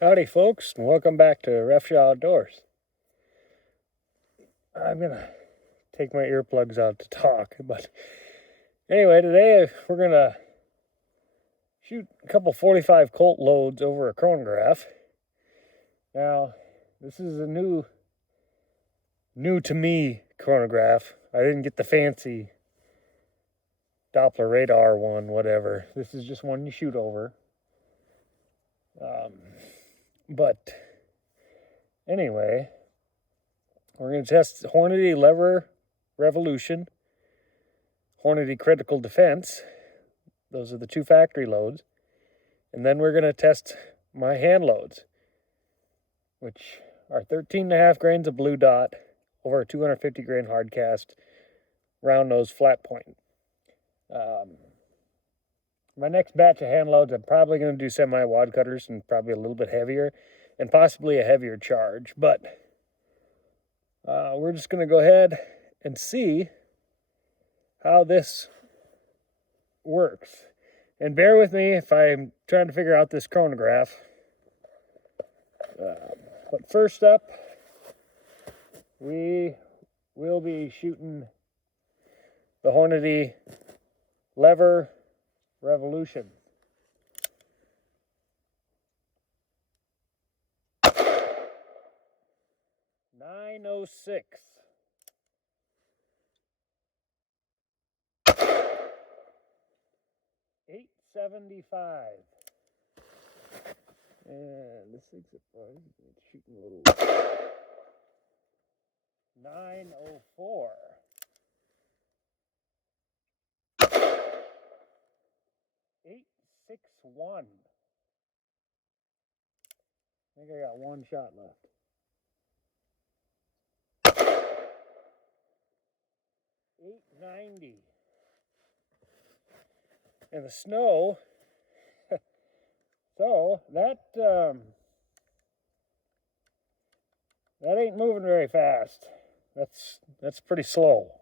Howdy folks, and welcome back to Rough Outdoors. I'm gonna take my earplugs out to talk, but anyway, today we're gonna shoot a couple 45 Colt loads over a chronograph. Now, this is a new to me chronograph. I didn't get the fancy Doppler radar one, whatever. This is just one you shoot over. But anyway, we're going to test Hornady LeverRevolution, Hornady Critical Defense. Those are the two factory loads. And then we're going to test my hand loads, which are 13.5 grains of blue dot over a 250 grain hard cast round nose flat point. My next batch of hand loads, I'm probably going to do semi wad cutters and probably a little bit heavier and possibly a heavier charge. But we're just going to go ahead and see how this works. And bear with me if I'm trying to figure out this chronograph. But first up, we will be shooting the Hornady LeverRevolution. .906. .875. And this thing's shooting a little. 904. .861. I think I got one shot left. .890. And the snow, so that ain't moving very fast. That's pretty slow.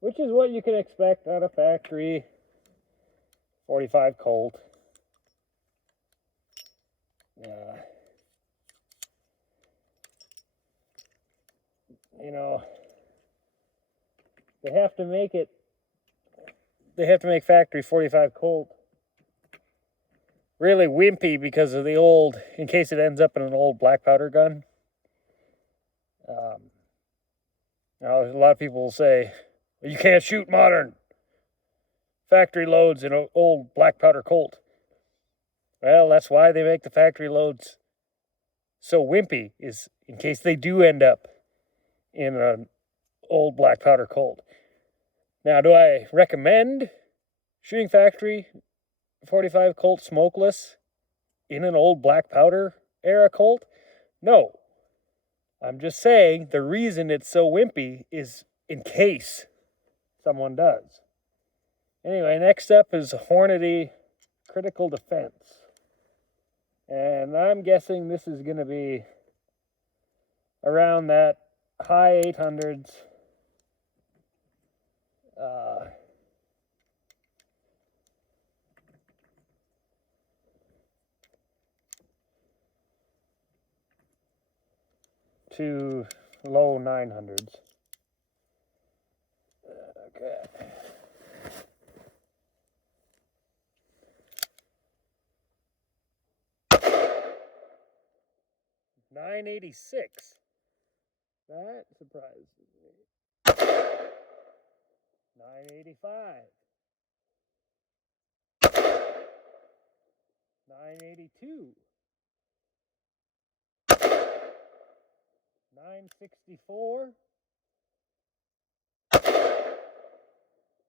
Which is what you can expect out of factory 45 Colt. You know, they have to make factory 45 Colt really wimpy because of the old, in case it ends up in an old black powder gun. Now, a lot of people will say, you can't shoot modern factory loads in an old black powder Colt. Well, that's why they make the factory loads so wimpy, is in case they do end up in an old black powder Colt. Now, do I recommend shooting factory 45 Colt smokeless in an old black powder era Colt? No. I'm just saying the reason it's so wimpy is in case someone does. Anyway, next up is Hornady Critical Defense. And I'm guessing this is going to be around that high 800s. To low 900s. Okay. .986. That surprises me. .985. .982. .964.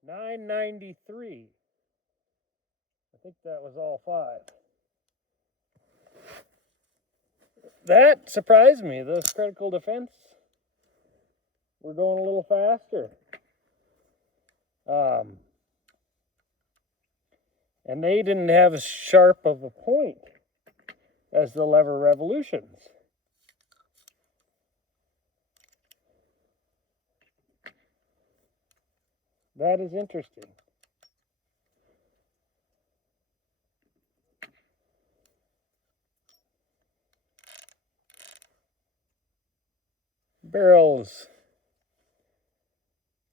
.993. I think that was all five. That surprised me. The Critical Defense, we're going a little faster. And they didn't have as sharp of a point as the LeverRevolutions. That is interesting. barrels,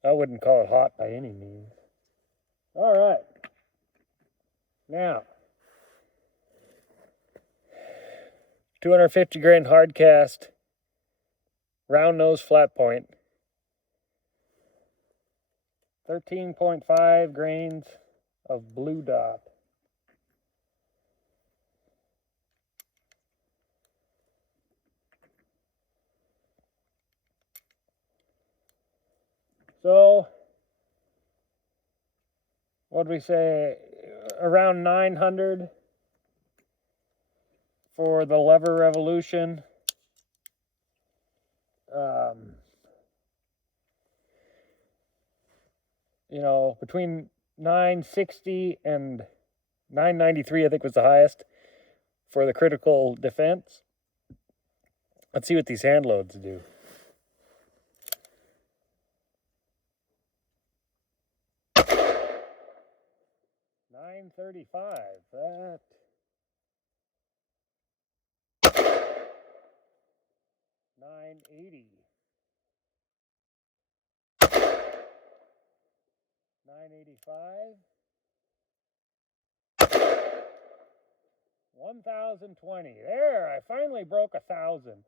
I wouldn't call it hot by any means. All right. Now, 250 grain hard cast, round nose flat point, 13.5 grains of blue dot. So, what do we say? Around 900 for the LeverRevolution. You know, between 960 and 993, I think was the highest for the Critical Defense. Let's see what these hand loads do. $935. That. $980. $985. $1,020. There, I finally broke 1,000.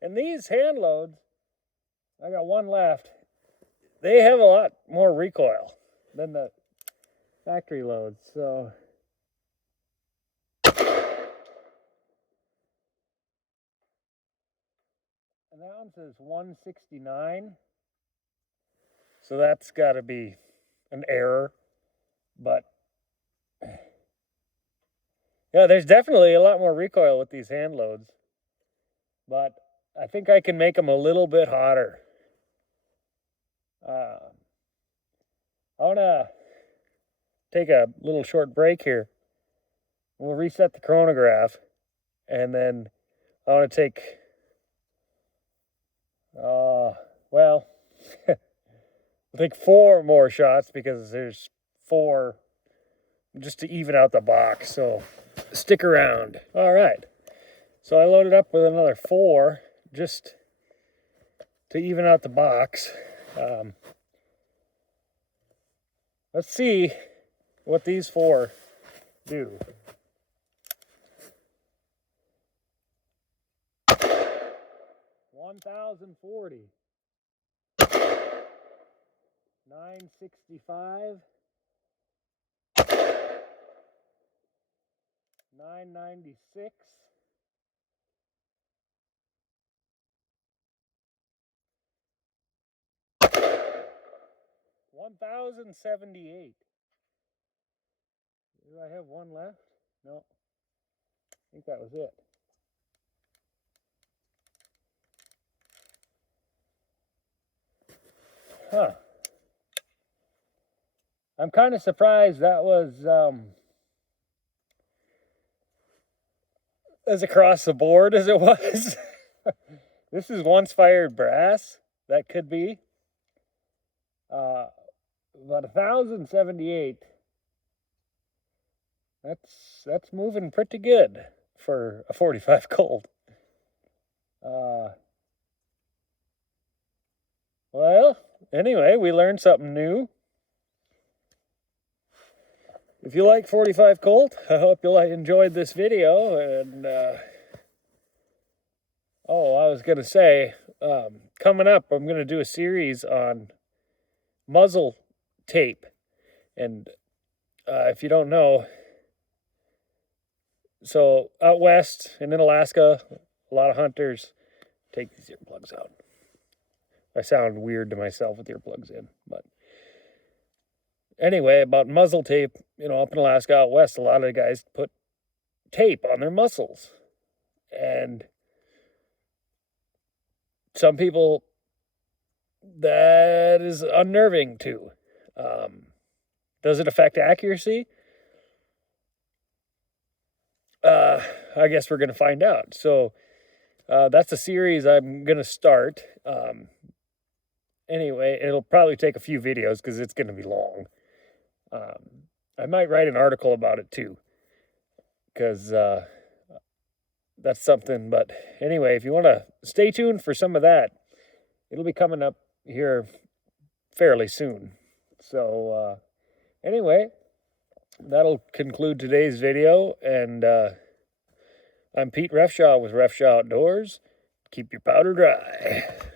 And these hand loads, I got one left. They have a lot more recoil than the factory loads, so an ounce is 169, so that's got to be an error, but yeah, there's definitely a lot more recoil with these hand loads, but I think I can make them a little bit hotter. I want to take a little short break here. We'll reset the chronograph, and then I want to take, well, I'll take 4 more shots because there's 4 just to even out the box, so stick around. All right, so I loaded up with another 4 just to even out the box. Let's see what these 4 do. $1,040, $965, $996, $1,078. Do I have one left? No. I think that was it. Huh. I'm kind of surprised that was as across the board as it was. This is once fired brass. That could be. But 1,078. That's moving pretty good for a 45 Colt. Well, anyway, we learned something new. If you like 45 Colt, I hope you enjoyed this video. And I was gonna say, coming up, I'm gonna do a series on muzzle tape. And if you don't know, so out west and in Alaska, a lot of hunters take these earplugs out. I sound weird to myself with earplugs in, but anyway, about muzzle tape, you know, up in Alaska, out west, a lot of the guys put tape on their muscles. And some people, that is unnerving too. Does it affect accuracy? I guess we're going to find out. So that's a series I'm going to start. Anyway, it'll probably take a few videos because it's going to be long. I might write an article about it too, because that's something. But anyway, if you want to stay tuned for some of that, it'll be coming up here fairly soon. So anyway, that'll conclude today's video, and I'm Pete Refshaw with Refshaw Outdoors. Keep your powder dry.